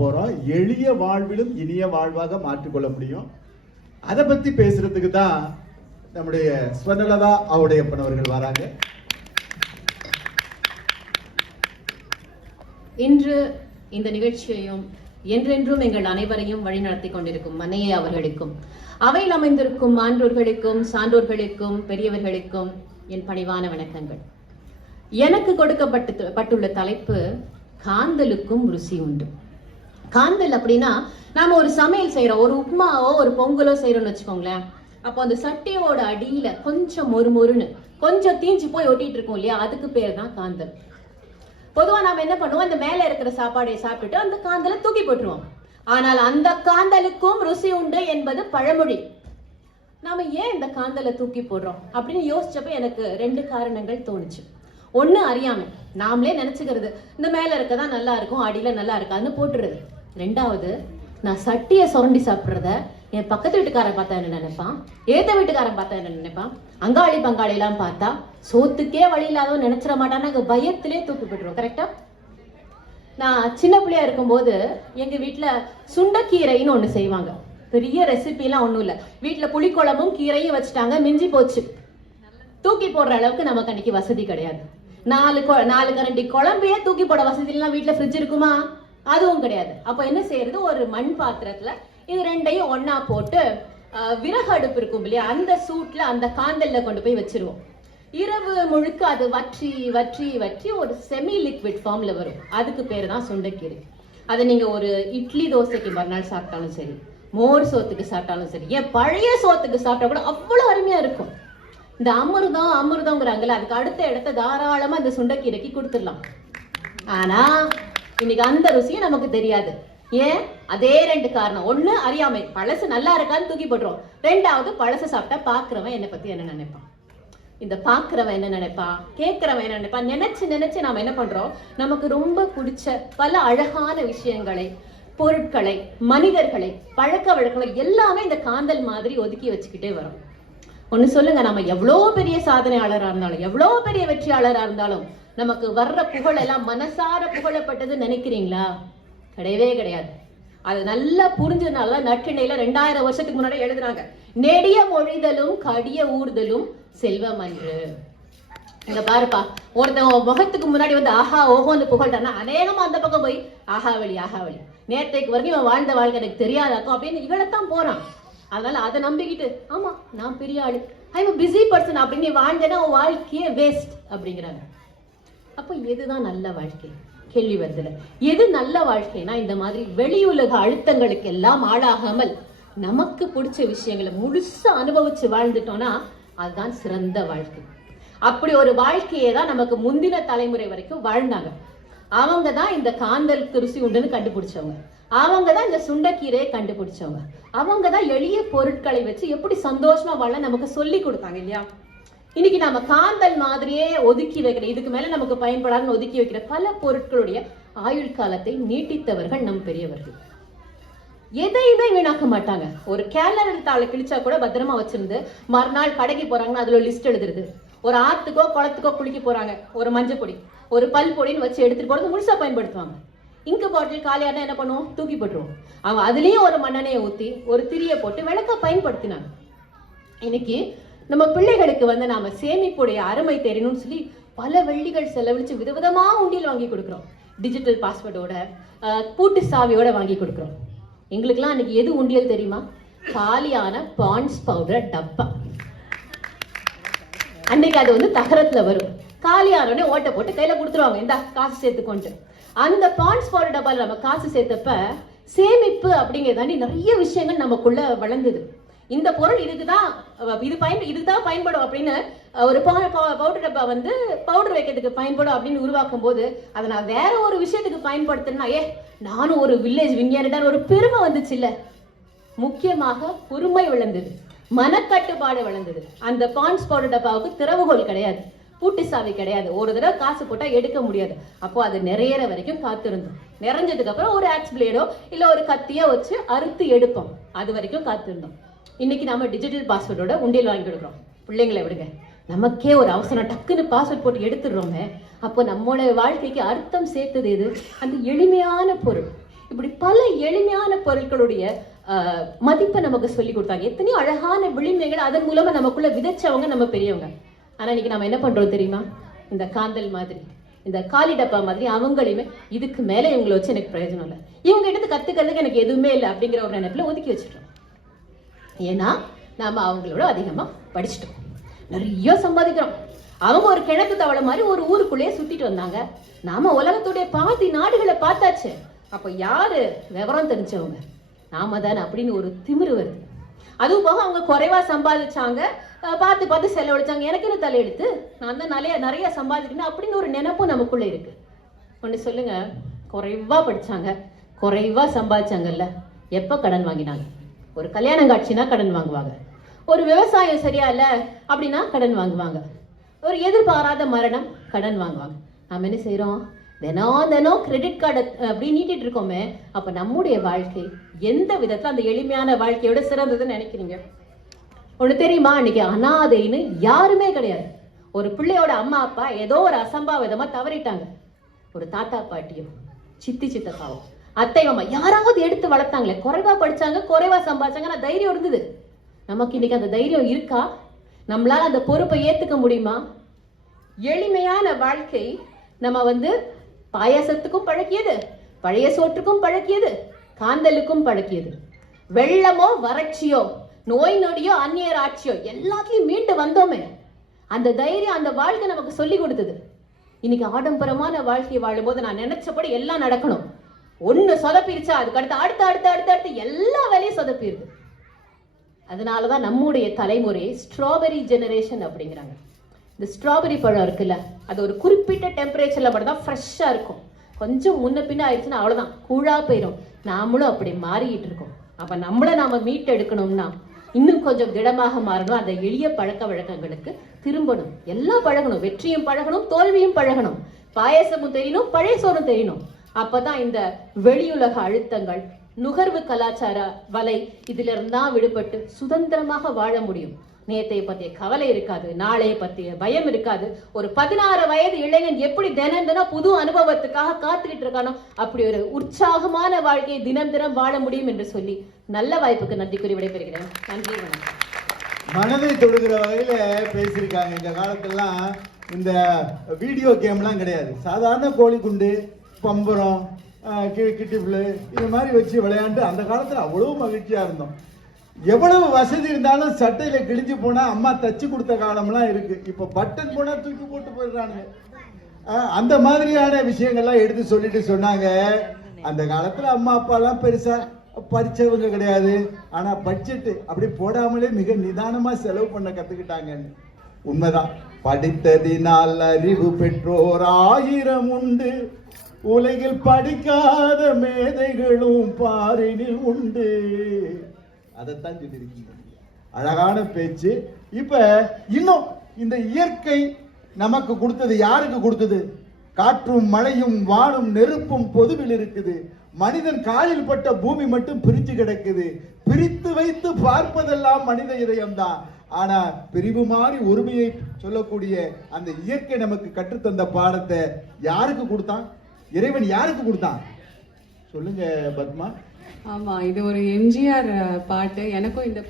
போறோம். எளிய வாழ்விலும் இனிய வாழ்வாக மாற்றிக்கொள்ள முடியும். அதை பத்தி பேசுறதுக்கு தான் நம்முடைய ஸ்வர்ணலதா ஆவுடையப்பன் அவர்கள் வராங்க. இன்று இந்த நிகழ்ச்சியையும் என்றென்றும் எங்கள் அனைவரையும் வழிநடத்தி கொண்டிருக்கும் மன்னையே அவர்களுக்கும், அவையில் அமைந்திருக்கும் ஆன்றோர்களுக்கும், சான்றோர்களுக்கும், பெரியவர்களுக்கும் என் பணிவான வணக்கங்கள். எனக்கு கொடுக்கப்பட்டுள்ள தலைப்பு காந்தலுக்கும் ருசி உண்டு. காந்தல் அப்படின்னா, நாம ஒரு சமையல் செய்யறோம், ஒரு உப்புமாவோ ஒரு பொங்கலோ செய்யறோம்னு வச்சுக்கோங்களேன். அப்போ அந்த சட்டியோட அடியில கொஞ்சம் மொறுமொறுன்னு கொஞ்சம் தீஞ்சு போய் ஒட்டிட்டு இருக்கோம் இல்லையா, அதுக்கு பேர் தான் காந்தல். பொதுவா நாம என்ன பண்ணுவோம், அந்த மேல இருக்கிற சாப்பாடை சாப்பிட்டுட்டு அந்த காந்தலை தூக்கி போட்டுருவோம். ஆனால் அந்த காந்தலுக்கும் ருசி உண்டு என்பது பழமொழி. நாம ஏன் இந்த காந்தலை தூக்கி போடுறோம் அப்படின்னு யோசிச்சப்ப எனக்கு 2 காரணங்கள் தோணுச்சு. ஒண்ணு, அறியாமை. நாமளே நினைச்சுக்கிறது இந்த மேல இருக்கதான் நல்லா இருக்கும், அடியில நல்லா இருக்காதுன்னு போட்டுறது. 2வது, நான் சட்டியை சுரண்டி சாப்பிடுறத என் பக்கத்து வீட்டுக்காரன் பார்த்தா என்ன நினைப்பான், ஏத்த வீட்டுக்காரன் பார்த்தா என்ன நினைப்பான், அங்காளி பங்காளி எல்லாம் பார்த்தா சோத்துக்கே வழி இல்லாதவன் நினைச்சிட மாட்டான்னு பயத்திலே தூக்கி போட்டுருவோம். கரெக்டா? நான் சின்ன பிள்ளையா இருக்கும்போது எங்க வீட்டுல சுண்டைக்கீரைன்னு ஒண்ணு செய்வாங்க. பெரிய ரெசிபி எல்லாம் ஒண்ணும் இல்ல, வீட்டுல புளிக்குழம்பும் கீரையும் வச்சுட்டாங்க, மிஞ்சி போச்சு. தூக்கி போடுற அளவுக்கு நமக்கு அன்னைக்கு வசதி கிடையாது. 4 கரண்டி குழம்பையே தூக்கி போட வசதி எல்லாம் வீட்டுல ஃப்ரிட்ஜ் இருக்குமா? அதுவும் கிடையாது. அப்ப என்ன செய்யறது, ஒரு மண் பாத்திரத்துல இது 2ஐயும் ஒன்னா போட்டு விறகு அடுப்பு இருக்கும் இல்லையா, அந்த சூட்ல அந்த காந்தல்ல கொண்டு போய் வச்சிருவோம். இரவு முழுக்க அது வற்றி வற்றி வற்றி ஒரு செமி லிக்விட் ஃபார்ம்ல வரும். அதுக்கு பேரு தான் சுண்டைக்கீரை. அதை நீங்க ஒரு இட்லி தோசைக்கு மறுநாள் சாப்பிட்டாலும் சரி, மோர் சோத்துக்கு சாப்பிட்டாலும் சரி, ஏன் பழைய சோத்துக்கு சாப்பிட்டா கூட அவ்வளவு அருமையா இருக்கும். இந்த அமிர்தம்ங்கிறாங்கல்ல, அதுக்கு அடுத்த இடத்த தாராளமா இந்த சுண்டைக்கீரைக்கு கொடுத்துடலாம். ஆனா இன்னைக்கு அந்த ருசியும் நமக்கு தெரியாது. ஏன்? அதே 2 காரணம். 1, அறியாமை. பழசு நல்லா இருக்கான்னு தூக்கி போட்டுரும். 2வது, பழசு சாப்பிட்டா பாக்குறவன் என்னை பத்தி என்ன நினைப்பான், இந்த பாக்குறவன் என்ன நினைப்பான், கேட்கிறவன் என்ன நினைப்பான், நினைச்சு நாம என்ன பண்றோம், நமக்கு ரொம்ப பிடிச்ச பல அழகான விஷயங்களை, பொருட்களை, மனிதர்களை, பழக்க வழக்கங்களை எல்லாமே இந்த காந்தல் மாதிரி ஒதுக்கி வச்சுக்கிட்டே வரும். ஒண்ணு சொல்லுங்க, நம்ம எவ்வளோ பெரிய சாதனையாளராக இருந்தாலும், எவ்வளோ பெரிய வெற்றியாளராக இருந்தாலும், நமக்கு வர்ற புகழ் எல்லாம் மனசார புகழப்பட்டது நினைக்கிறீங்களா? கிடையவே கிடையாது. அது நல்லா புரிஞ்சதுனால நற்றிணையில 2000 வருஷத்துக்கு முன்னாடி எழுதுறாங்க, நெடிய மொழிதலும் கடிய ஊர்தலும் செல்வம் அன்று. இங்க பாருப்பா, ஒருத்தன் முகத்துக்கு முன்னாடி வந்து ஆஹா ஓஹோன்னு புகழ்றான்னா, அநேகமா அந்த பக்கம் போய் ஆகாவளி நேற்றைக்கு வரைக்கும் இவன் வாழ்ந்த வாழ்க்கை எனக்கு தெரியாதாக்கும் அப்படின்னு இவளைத்தான் போறான். அதனால அதை நம்பிக்கிட்டு, ஆமா நான் பெரிய ஆளு, ஐ எம் பிஸி பர்சன் அப்படின்னு வாழ்ந்தேன்னா உன் வாழ்க்கையே வேஸ்ட் அப்படிங்கிறாங்க. அப்ப எதுதான் நல்ல வாழ்க்கை? கேள்வி வருதுல. எது நல்ல வாழ்க்கைனா, இந்த மாதிரி வெளியுலக அழுத்தங்களுக்கு எல்லாம் ஆளாகாமல் நமக்கு பிடிச்ச விஷயங்களை முழுசா அனுபவிச்சு வாழ்ந்துட்டோம்னா அதுதான் சிறந்த வாழ்க்கை. அப்படி ஒரு வாழ்க்கையை தான் நமக்கு முந்தின தலைமுறை வரைக்கும் வாழ்ந்தாங்க. அவங்க தான் இந்த காந்தலுக்கு ருசி உண்டுன்னு கண்டுபிடிச்சவங்க. அவங்க தான் இந்த சுண்டைக்கீரையை கண்டுபிடிச்சவங்க. அவங்க தான் எளிய பொருட்களை வச்சு எப்படி சந்தோஷமா வாழ நமக்கு சொல்லி கொடுத்தாங்க இல்லையா? இன்னைக்கு நம்ம காந்தல் மாதிரியே ஒதுக்கி வைக்கிற, இதுக்கு மேல நமக்கு பயன்படாதுன்னு ஒதுக்கி வைக்கிற பல பொருட்களுடைய ஆயுள் காலத்தை நீட்டித்தவர்கள் நம் பெரியவர்கள். எதையுமே வீணாக்க மாட்டாங்க. ஒரு கேலண்டர் தாளை கிழிச்சா கூட பத்திரமா வச்சிருந்து மறுநாள் கடைக்கு போறாங்கன்னா அதுல லிஸ்ட் எழுதுறது. ஒரு ஆத்துக்கோ குளத்துக்கோ குளிக்க போறாங்க, ஒரு மஞ்சள் பொடி, ஒரு பல் பொடின்னு வச்சு எடுத்துட்டு போறது முழுசா பயன்படுத்துவாங்க. இங்கு பாட்டில் காலியானா என்ன பண்ணுவோம், தூக்கி போட்டுருவோம். அவங்க அதுலயும் ஒரு மண்ணெண்ணையை ஊத்தி ஒரு திரிய போட்டு விளக்க பயன்படுத்தினாங்க. இன்னைக்கு நம்ம பிள்ளைகளுக்கு வந்து நாம சேமிப்புடைய அருமை தெரியணும்னு சொல்லி பல வெள்ளிகள் செலவழிச்சு விதவிதமா உண்டியல் வாங்கி கொடுக்குறோம். டிஜிட்டல் பாஸ்வேர்டோட, பூட்டு சாவியோட வாங்கி கொடுக்குறோம். எங்களுக்குலாம் அன்னைக்கு எது உண்டியல் தெரியுமா? காலியான பாண்ட்ஸ் பவுடர் டப்பா. அன்னைக்கு அது வந்து தகரத்துல வரும். காலியானோடனே ஓட்டை போட்டு கையில கொடுத்துருவாங்க, இந்த காசு சேர்த்துக்கொண்டு. அந்த பாண்ட்ஸ் பவுடர் டப்பால நம்ம காசு சேர்த்தப்ப சேமிப்பு அப்படிங்கிறதாண்டி நிறைய விஷயங்கள் நமக்குள்ள வளர்ந்தது. இந்த பொருள் இதுக்குதான் பயன்படும் அப்படின்னு ஒரு பவுடர் டப்பா வந்து பவுடர் வைக்கிறதுக்கு பயன்படும் அப்படின்னு உருவாக்கும் போது அதை நான் வேற ஒரு விஷயத்துக்கு பயன்படுத்தினா, நானும் ஒரு வில்லேஜ் விஞ்ஞானிதான் ஒரு பெருமை வந்துச்சு இல்ல. முக்கியமாக பொறுமை விளந்தது, மனக்கட்டுப்பாடு வளர்ந்தது. அந்த பாண்ட்ஸ் பவுடர் டப்பாவுக்கு திறவுகோல் கிடையாது, பூட்டு சாவி கிடையாது, ஒரு தடவை காசு போட்டா எடுக்க முடியாது. அப்போ அது நிறையற வரைக்கும் காத்திருந்தோம். நிறைஞ்சதுக்கு அப்புறம் ஒரு ஆக்ஸ் பிளேடோ இல்ல ஒரு கத்தியோ வச்சு அறுத்து எடுப்போம். அது வரைக்கும் காத்திருந்தோம். இன்னைக்கு நாம டிஜிட்டல் பாஸ்வேர்டோட உண்டியல் வாங்கி கொடுக்குறோம். பிள்ளைங்களை விடுங்க, நமக்கே ஒரு அவசரம் டக்குன்னு பாஸ்வேர்ட் போட்டு எடுத்துடுறோமே. அப்போ நம்மளோட வாழ்க்கைக்கு அர்த்தம் சேர்த்தது எது? அந்த எளிமையான பொருள். இப்படி பல எளிமையான பொருட்களுடைய மதிப்பை நமக்கு சொல்லி கொடுத்தாங்க. எத்தனையோ அழகான விளிம்புகள் அதன் மூலமா நமக்குள்ள விதைச்சவங்க நம்ம பெரியவங்க. ஆனா இன்னைக்கு நம்ம என்ன பண்றோம் தெரியுமா? இந்த காந்தல் மாதிரி, இந்த காலி டப்பா மாதிரி அவங்களையுமே இதுக்கு மேல இவங்களை வச்சு எனக்கு பிரயோஜனம் இல்லை, இவங்க எடுத்து கத்துக்கிறதுக்கு எனக்கு எதுவுமே இல்லை அப்படிங்கிற ஒரு நினைப்புல ஒதுக்கி வச்சுட்டோம். ஏன்னா நாம அவங்களோட அதிகமா படிச்சுட்டோம், நிறைய சம்பாதிக்கிறோம். அவங்க ஒரு கிழக்கு தவளை மாதிரி ஒரு ஊருக்குள்ளேயே சுத்திட்டு வந்தாங்க. நாம உலகத்துடைய பாதி நாடுகளை பார்த்தாச்சு. அப்ப யாரு விவரம் தெரிஞ்சவங்க? நாம தானே அப்படின்னு ஒரு திமிரு வருது. அதுவும் போக அவங்க குறைவா சம்பாதிச்சாங்க, பார்த்து பார்த்து செலவழிச்சாங்க. எனக்கு என்ன தலையெடுத்து, நான் தான் நிறைய சம்பாதிக்கணும் அப்படின்னு ஒரு நினைப்பும் நமக்குள்ள இருக்கு. ஒன்று சொல்லுங்க, குறைவா படிச்சாங்க, குறைவா சம்பாதிச்சாங்கல்ல, எப்ப கடன் வாங்கினாங்க? ஒரு கல்யாணம் காட்சினா கடன் வாங்குவாங்க, ஒரு விவசாயம் சரியா இல்ல அப்படின்னா கடன் வாங்குவாங்க, ஒரு எதிர்பாராத மரணம் கடன் வாங்குவாங்க. நாம என்ன செய்யறோம்? தினம் கிரெடிட் கார்டை அப்படி நீட்டிட்டு இருக்கோமே. அப்ப நம்முடைய வாழ்க்கை எந்த விதத்துல அந்த எளிமையான வாழ்க்கையோட சிறந்ததுன்னு நினைக்கிறீங்க? ஒண்ணு தெரியுமா? அன்னைக்கு அனாதைன்னு யாருமே கிடையாது. ஒரு பிள்ளையோட அம்மா அப்பா ஏதோ ஒரு அசம்பாவிதமா தவறிட்டாங்க. ஒரு தாத்தா பாட்டியும் சித்தி சித்தப்பாவும் அத்தை மாமா யாராவது எடுத்து வளர்த்தாங்களே. குறைவா படிச்சாங்க, குறைவா சம்பாதிச்சாங்க, நான் தைரியம் இருந்தது. நமக்கு இன்னைக்கு அந்த தைரியம் இருக்கா? நம்மளால அந்த பொறுப்பை ஏத்துக்க முடியுமா? எளிமையான வாழ்க்கை நம்ம பாயாசத்துக்கும் பழக்கியது, பழைய சோற்றுக்கும் பழக்கியது, காந்தலுக்கும் பழக்கியது. வெள்ளமோ வறட்சியோ நோய் நொடியோ அந்நியர் ஆட்சியோ எல்லாத்தையும் மீண்டு வந்தோமே. அந்த தைரியம் அந்த வாழ்க்கை நமக்கு சொல்லி கொடுத்தது. இன்னைக்கு ஆடம்பரமான வாழ்க்கையை வாழும்போது நான் நினைச்சபடி எல்லாம் நடக்கணும். ஒண்ணு சொதப்பிருச்சா அதுக்கு அடுத்து அடுத்து அடுத்து அடுத்து அடுத்து எல்லா வேலையும் சொதப்பிடுது. அதனாலதான் நம்முடைய தலைமுறை ஸ்ட்ராபெரி ஜெனரேஷன் அப்படிங்கிறாங்க. இந்த ஸ்ட்ராபெரி பழம் இருக்குல்ல, அது ஒரு குறிப்பிட்ட டெம்பரேச்சர்ல மட்டும் தான் ஃப்ரெஷ்ஷா இருக்கும். கொஞ்சம் முன்ன பின்ன ஆயிடுச்சுன்னா அவ்வளவுதான், கூழா போயிடும். நாமளும் அப்படி மாறிக்கிட்டு இருக்கோம். அப்ப நம்மள நாம மீட்டு எடுக்கணும்னா இன்னும் கொஞ்சம் திடமாக மாறணும். அந்த எளிய பழக்க வழக்கங்களுக்கு திரும்பணும். எல்லாம் பழகணும், வெற்றியும் பழகணும், தோல்வியும் பழகணும், பாயசமும் தெரியணும், பழைய சோறும் தெரியணும். அப்பதான் இந்த வெளியுலக அழுத்தங்கள், நுகர்வு கலாச்சார வலை இதுல இருந்தா விடுபட்டு சுதந்திரமாக வாழ முடியும். நேத்தைய பத்திய கவலை இருக்காது, நாளைய பத்திய பயம் இருக்காது. ஒரு 16 வயது இளைஞன் எப்படி தினம் புது அனுபவத்துக்காக காத்துக்கிட்டு இருக்கானோ அப்படி ஒரு உற்சாகமான வாழ்க்கையை தினம் தினம் வாழ முடியும் என்று சொல்லி நல்ல வாய்ப்புக்கு நன்றி கூறி விடைபெறுகிறேன். நன்றி, வணக்கம். மனதை தொடுகிற வகையில பேசியிருக்காங்க. இந்த காலத்துலாம் இந்த வீடியோ கேம்லாம் கிடையாது. சாதாரண கோழிக்குண்டு, பம்பரம், கிட்டிப்புல் இது மாதிரி வச்சு விளையாண்டு அந்த காலத்துல அவ்வளவு மகிழ்ச்சியா இருந்தோம். எவ்வளவு வசதி இருந்தாலும் சட்டையில கிழிஞ்சு போனா அம்மா தச்சு கொடுத்த காலம்லாம் இருக்கு. இப்ப பட்டன் போனா தூக்கி போட்டு போயிடுறாங்க. அந்த மாதிரியான விஷயங்கள்லாம் எடுத்து சொல்லிட்டு சொன்னாங்க. அந்த காலத்துல அம்மா அப்பா எல்லாம் பெருசா படிச்சவங்க கிடையாது. ஆனா பட்ஜெட் அப்படி போடாமலே மிக நிதானமா செலவு பண்ண கத்துக்கிட்டாங்கன்னு. உண்மைதான். படித்ததினால் அறிவு பெற்றோர் 1000 உண்டு, உலகில் படிக்காத மேதைகளும் பாரினில் உண்டு. அதைத்தான் சொல்லியிருக்கீங்க. அழகான பேச்சு. இப்ப இன்னும் இந்த இயற்கை நமக்கு கொடுத்தது யாருக்கு கொடுத்தது? காற்றும் மழையும் வானும் நெருப்பும் பொதுவில் இருக்குது. மனிதன் காலில் பட்ட பூமி மட்டும் பிரிச்சு கிடக்குது. பிரித்து வைத்து பார்ப்பதெல்லாம் மனித இதயம்தான். ஆனா பிரிவு மாறி ஒருமையை சொல்லக்கூடிய அந்த இயற்கை நமக்கு கற்றுத்தந்த பாடத்தை யாருக்கு கொடுத்தான்? இறைவன் யாருக்கு கொடுத்தான்? சொல்லுங்க பத்மா. ஆமா, இது ஒரு எம்ஜிஆர் பாட்டு. எனக்கும் இந்த